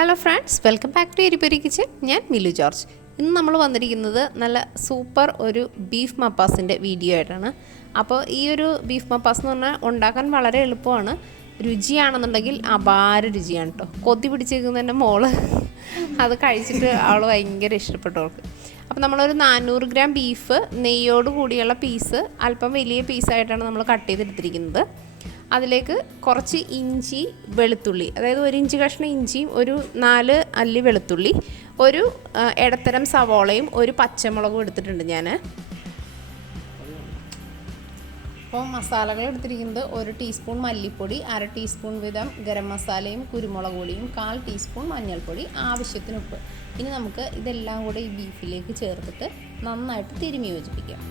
Hello friends, welcome back to Erippori kitchen. ഞാൻ Milu George. ഇന്ന് നമ്മൾ വന്നിരിക്കുന്നത് നല്ല സൂപ്പർ ഒരു ബീഫ് മപ്പാസിൻ്റെ വീഡിയോ ആയിട്ടാണ്. അപ്പോൾ ഈ ഒരു ബീഫ് മപ്പാസ് എന്ന് പറഞ്ഞാൽ ഉണ്ടാക്കാൻ വളരെ എളുപ്പമാണ്. രുചിയാണെന്നുണ്ടെങ്കിൽ അപാര രുചിയാണ് കേട്ടോ. കൊതി പിടിച്ചിരിക്കുന്നതിൻ്റെ മോള് അത് കഴിച്ചിട്ട് അവൾ ഭയങ്കര ഇഷ്ടപ്പെട്ടവൾക്ക്. അപ്പോൾ നമ്മളൊരു 400 ഗ്രാം ബീഫ് നെയ്യോട് കൂടിയുള്ള പീസ് അല്പം വലിയ പീസായിട്ടാണ് നമ്മൾ കട്ട് ചെയ്തെടുത്തിരിക്കുന്നത്. അതിലേക്ക് കുറച്ച് ഇഞ്ചി, വെളുത്തുള്ളി, അതായത് 1 ഇഞ്ച് കഷ്ണം ഇഞ്ചിയും ഒരു 4 അല്ലി വെളുത്തുള്ളി, ഒരു ഇടത്തരം സവോളയും ഒരു പച്ചമുളകും എടുത്തിട്ടുണ്ട് ഞാൻ. അപ്പോൾ മസാലകൾ എടുത്തിരിക്കുന്നത് 1 ടീസ്പൂൺ മല്ലിപ്പൊടി, 1/2 ടീസ്പൂൺ വീതം ഗരം മസാലയും കുരുമുളക് പൊടിയും, 1/4 ടീസ്പൂൺ മഞ്ഞൾപ്പൊടി, ആവശ്യത്തിന് ഉപ്പ്. ഇനി നമുക്ക് ഇതെല്ലാം കൂടെ ഈ ബീഫിലേക്ക് ചേർത്തിട്ട് നന്നായിട്ട് തിരുമ്മി യോജിപ്പിക്കാം.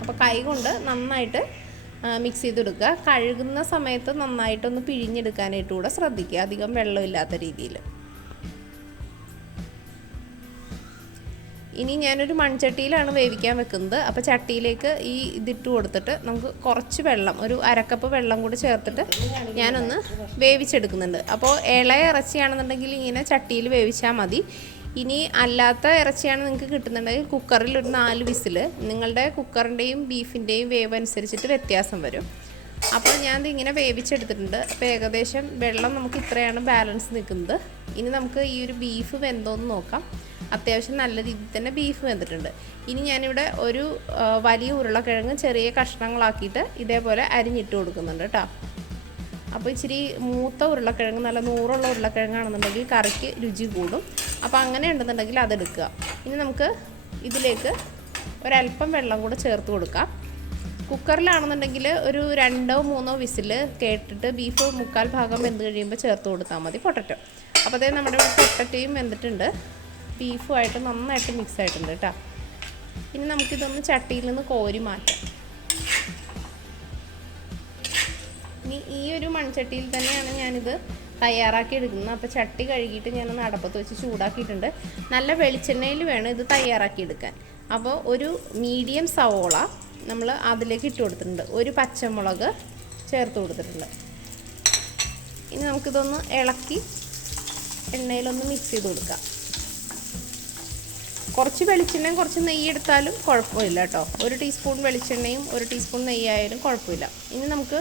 അപ്പോൾ കൈ കൊണ്ട് നന്നായിട്ട് മിക്സ് ചെയ്തെടുക്കുക. കഴുകുന്ന സമയത്ത് നന്നായിട്ടൊന്ന് പിഴിഞ്ഞെടുക്കാനായിട്ട് കൂടെ ശ്രദ്ധിക്കുക, അധികം വെള്ളമില്ലാത്ത രീതിയിൽ. ഇനി ഞാനൊരു മൺചട്ടിയിലാണ് വേവിക്കാൻ വെക്കുന്നത്. അപ്പോൾ ചട്ടിയിലേക്ക് ഈ ഇതിട്ട് കൊടുത്തിട്ട് നമുക്ക് കുറച്ച് വെള്ളം, ഒരു 1/2 കപ്പ് വെള്ളം കൂടി ചേർത്തിട്ട് ഞാനൊന്ന് വേവിച്ചെടുക്കുന്നുണ്ട്. അപ്പോൾ ഇളയ ഇറച്ചിയാണെന്നുണ്ടെങ്കിൽ ഇങ്ങനെ ചട്ടിയിൽ വേവിച്ചാൽ മതി. ഇനി അല്ലാത്ത ഇറച്ചിയാണ് നിങ്ങൾക്ക് കിട്ടുന്നുണ്ടെങ്കിൽ കുക്കറിൽ ഒരു 4 വിസിൽ, നിങ്ങളുടെ കുക്കറിൻ്റെയും ബീഫിൻ്റെയും വേവ് അനുസരിച്ചിട്ട് വ്യത്യാസം വരും. അപ്പോൾ ഞാനത് ഇങ്ങനെ വേവിച്ചെടുത്തിട്ടുണ്ട്. അപ്പോൾ ഏകദേശം വെള്ളം നമുക്ക് ഇത്രയാണ് ബാലൻസ് നിൽക്കുന്നത്. ഇനി നമുക്ക് ഈ ഒരു ബീഫ് വെന്തോന്ന് നോക്കാം. അത്യാവശ്യം നല്ല രീതിയിൽ തന്നെ ബീഫ് വെന്തിട്ടുണ്ട്. ഇനി ഞാനിവിടെ ഒരു വലിയ ഉരുളക്കിഴങ്ങ് ചെറിയ കഷ്ണങ്ങളാക്കിയിട്ട് ഇതേപോലെ അരിഞ്ഞിട്ട് കൊടുക്കുന്നുണ്ട് കേട്ടോ. അപ്പോൾ ഇച്ചിരി മൂത്ത ഉരുളക്കിഴങ്ങ്, നല്ല നൂറുള്ള ഉരുളക്കിഴങ്ങാണെന്നുണ്ടെങ്കിൽ കറിക്ക് രുചി കൂടും. അപ്പോൾ അങ്ങനെ ഉണ്ടെന്നുണ്ടെങ്കിൽ അതെടുക്കുക. ഇനി നമുക്ക് ഇതിലേക്ക് ഒരല്പം വെള്ളം കൂടെ ചേർത്ത് കൊടുക്കാം. കുക്കറിലാണെന്നുണ്ടെങ്കിൽ ഒരു 2-3 വിസിൽ കേട്ടിട്ട് ബീഫ് 1/4 ഭാഗം വെന്ത് കഴിയുമ്പോൾ ചേർത്ത് കൊടുത്താൽ മതി പൊട്ടറ്റോ. അപ്പോൾ അതേ നമ്മുടെ പൊട്ടറ്റോയും വെന്തിട്ടുണ്ട്, ബീഫുമായിട്ട് നന്നായിട്ട് മിക്സ് ആയിട്ടുണ്ട് കേട്ടോ. ഇനി നമുക്കിതൊന്ന് ചട്ടിയിൽ നിന്ന് കോരി മാറ്റാം. ഇനി ഈ ഒരു മൺചട്ടിയിൽ തന്നെയാണ് ഞാനിത് തയ്യാറാക്കി എടുക്കുന്നത്. അപ്പോൾ ചട്ടി കഴുകിയിട്ട് ഞാനൊന്ന് അടപ്പത്ത് വെച്ച് ചൂടാക്കിയിട്ടുണ്ട്. നല്ല വെളിച്ചെണ്ണയിൽ വേണം ഇത് തയ്യാറാക്കി എടുക്കാൻ. അപ്പോൾ ഒരു മീഡിയം സവോള നമ്മൾ അതിലേക്ക് ഇട്ട് കൊടുത്തിട്ടുണ്ട്, ഒരു പച്ചമുളക് ചേർത്ത് കൊടുത്തിട്ടുണ്ട്. ഇനി നമുക്കിതൊന്ന് ഇളക്കി എണ്ണയിലൊന്ന് മിക്സ് ചെയ്ത് കൊടുക്കാം. കുറച്ച് വെളിച്ചെണ്ണയും കുറച്ച് നെയ്യ് എടുത്താലും കുഴപ്പമില്ല കേട്ടോ. 1 ടീസ്പൂൺ വെളിച്ചെണ്ണയും 1 ടീസ്പൂൺ നെയ്യായാലും കുഴപ്പമില്ല. ഇനി നമുക്ക്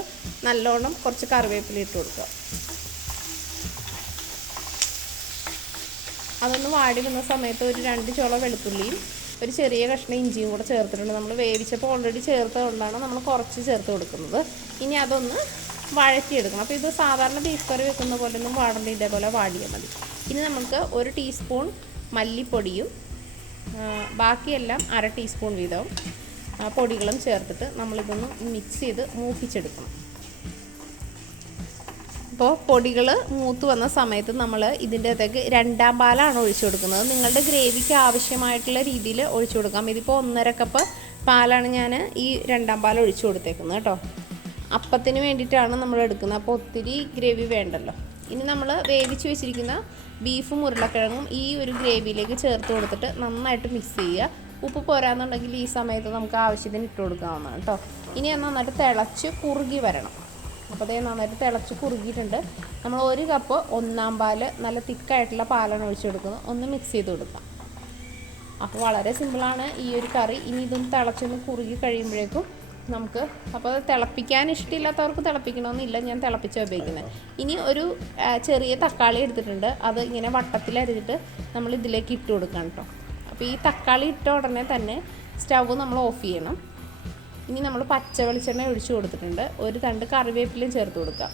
നല്ലോണം കുറച്ച് കറിവേപ്പില ഇട്ട് കൊടുക്കാം. അതൊന്ന് വാടി വന്ന സമയത്ത് ഒരു 2 ചുള വെളുത്തുള്ളിയും ഒരു ചെറിയ കഷ്ണം ഇഞ്ചിയും കൂടെ ചേർത്തിട്ടുണ്ട്. നമ്മൾ വേവിച്ചപ്പോൾ ഓൾറെഡി ചേർത്തതുകൊണ്ടാണ് നമ്മൾ കുറച്ച് ചേർത്ത് കൊടുക്കുന്നത്. ഇനി അതൊന്ന് വഴറ്റിയെടുക്കണം. അപ്പോൾ ഇത് സാധാരണ ബീഫ് കറി വെക്കുന്ന പോലെ ഒന്നും വാടേണ്ട, ഇതേപോലെ വാടിയാൽ മതി. ഇനി നമുക്ക് 1 ടീസ്പൂൺ മല്ലിപ്പൊടിയും ബാക്കിയെല്ലാം 1/2 ടീസ്പൂൺ വീതവും പൊടികളും ചേർത്തിട്ട് നമ്മളിതൊന്ന് മിക്സ് ചെയ്ത് മൂപ്പിച്ചെടുക്കണം. അപ്പോൾ പൊടികൾ മൂത്ത് വന്ന സമയത്ത് നമ്മൾ ഇതിൻ്റെ അകത്തേക്ക് 2ാം പാലാണ് ഒഴിച്ചു കൊടുക്കുന്നത്. നിങ്ങളുടെ ഗ്രേവിക്ക് ആവശ്യമായിട്ടുള്ള രീതിയിൽ ഒഴിച്ചു കൊടുക്കാം. ഇതിപ്പോൾ 1.5 കപ്പ് പാലാണ് ഞാൻ ഈ 2ാം പാൽ ഒഴിച്ചു കൊടുത്തേക്കുന്നത് കേട്ടോ. അപ്പത്തിന് വേണ്ടിയിട്ടാണ് നമ്മൾ എടുക്കുന്നത്, അപ്പോൾ ഒത്തിരി ഗ്രേവി വേണ്ടല്ലോ. ഇനി നമ്മൾ വേവിച്ച് വെച്ചിരിക്കുന്ന ബീഫും ഉരുളക്കിഴങ്ങും ഈ ഒരു ഗ്രേവിയിലേക്ക് ചേർത്ത് കൊടുത്തിട്ട് നന്നായിട്ട് മിക്സ് ചെയ്യുക. ഉപ്പ് പോരാന്നുണ്ടെങ്കിൽ ഈ സമയത്ത് നമുക്ക് ആവശ്യത്തിന് ഇട്ട് കൊടുക്കാവുന്നതാണ് കേട്ടോ. ഇനി അത് നന്നായിട്ട് തിളച്ച് കുറുകി വരണം. അപ്പോൾ അതേ നന്നായിട്ട് തിളച്ച് കുറുകിയിട്ടുണ്ട്. നമ്മൾ 1 കപ്പ് 1ാം പാൽ നല്ല തിക്കായിട്ടുള്ള പാലാണ് ഒഴിച്ച് കൊടുക്കുന്നത്. ഒന്ന് മിക്സ് ചെയ്ത് കൊടുക്കാം. അപ്പോൾ വളരെ സിമ്പിളാണ് ഈ ഒരു കറി. ഇനി ഇതൊന്ന് തിളച്ചൊന്ന് കുറുകി കഴിയുമ്പോഴേക്കും നമുക്ക്, അപ്പോൾ തിളപ്പിക്കാൻ ഇഷ്ടമില്ലാത്തവർക്ക് തിളപ്പിക്കണമെന്നില്ല, ഞാൻ തിളപ്പിച്ച് ഉപയോഗിക്കുന്നത്. ഇനി ഒരു ചെറിയ തക്കാളി എടുത്തിട്ടുണ്ട്, അത് ഇങ്ങനെ വട്ടത്തിൽ അരിഞ്ഞിട്ട് നമ്മൾ ഇതിലേക്ക് ഇട്ട് കൊടുക്കണം കേട്ടോ. അപ്പോൾ ഈ തക്കാളി ഇട്ട ഉടനെ തന്നെ സ്റ്റൗ നമ്മൾ ഓഫ് ചെയ്യണം. ഇനി നമ്മൾ പച്ച വെളിച്ചെണ്ണ ഒഴിച്ച് കൊടുത്തിട്ടുണ്ട്, ഒരു തണ്ട് കറിവേപ്പിലയും ചേർത്ത് കൊടുക്കുക.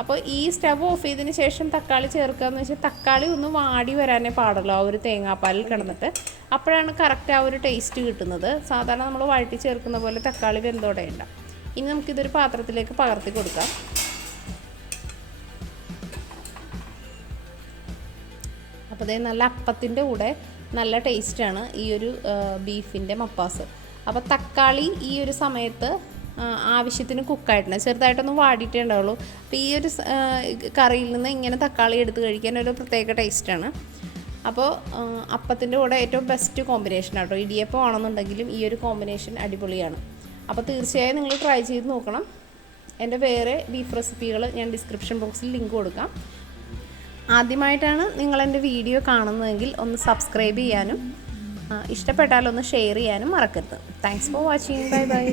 അപ്പോൾ ഈ സ്റ്റവ് ഓഫ് ചെയ്തതിന് ശേഷം തക്കാളി ചേർക്കുക എന്ന് വെച്ചാൽ തക്കാളി ഒന്ന് വാടി വരാനേ പാടുള്ളൂ ആ ഒരു തേങ്ങാപ്പാലിൽ കിടന്നിട്ട്. അപ്പോഴാണ് കറക്റ്റ് ആ ഒരു ടേസ്റ്റ് കിട്ടുന്നത്. സാധാരണ നമ്മൾ വഴറ്റി ചേർക്കുന്ന പോലെ തക്കാളി വെന്തോടെയുണ്ട. ഇനി നമുക്കിതൊരു പാത്രത്തിലേക്ക് പകർത്തി കൊടുക്കാം. അപ്പോൾ അതേ നല്ല അപ്പത്തിൻ്റെ കൂടെ നല്ല ടേസ്റ്റാണ് ഈ ഒരു ബീഫിൻ്റെ മപ്പാസ്. അപ്പോൾ തക്കാളി ഈ ഒരു സമയത്ത് ആവശ്യത്തിന് കുക്കായിട്ടുണ്ട്, ചെറുതായിട്ടൊന്നും വാടിയിട്ടേ ഉണ്ടാവുള്ളൂ. അപ്പോൾ ഈ ഒരു കറിയിൽ നിന്ന് ഇങ്ങനെ തക്കാളി എടുത്ത് കഴിക്കാൻ ഒരു പ്രത്യേക ടേസ്റ്റാണ്. അപ്പോൾ അപ്പത്തിൻ്റെ കൂടെ ഏറ്റവും ബെസ്റ്റ് കോമ്പിനേഷൻ ആട്ടോ. ഇടിയപ്പം ആണെന്നുണ്ടെങ്കിലും ഈ ഒരു കോമ്പിനേഷൻ അടിപൊളിയാണ്. അപ്പോൾ തീർച്ചയായും നിങ്ങൾ ട്രൈ ചെയ്ത് നോക്കണം. എൻ്റെ വേറെ ബീഫ് റെസിപ്പികൾ ഞാൻ ഡിസ്ക്രിപ്ഷൻ ബോക്സിൽ ലിങ്ക് കൊടുക്കാം. ആദ്യമായിട്ടാണ് നിങ്ങളെൻ്റെ വീഡിയോ കാണുന്നതെങ്കിൽ ഒന്ന് സബ്സ്ക്രൈബ് ചെയ്യാനും ഇഷ്ടപ്പെട്ടാൽ ഒന്ന് ഷെയർ ചെയ്യാനും മറക്കരുത്. Thanks for watching. Bye bye.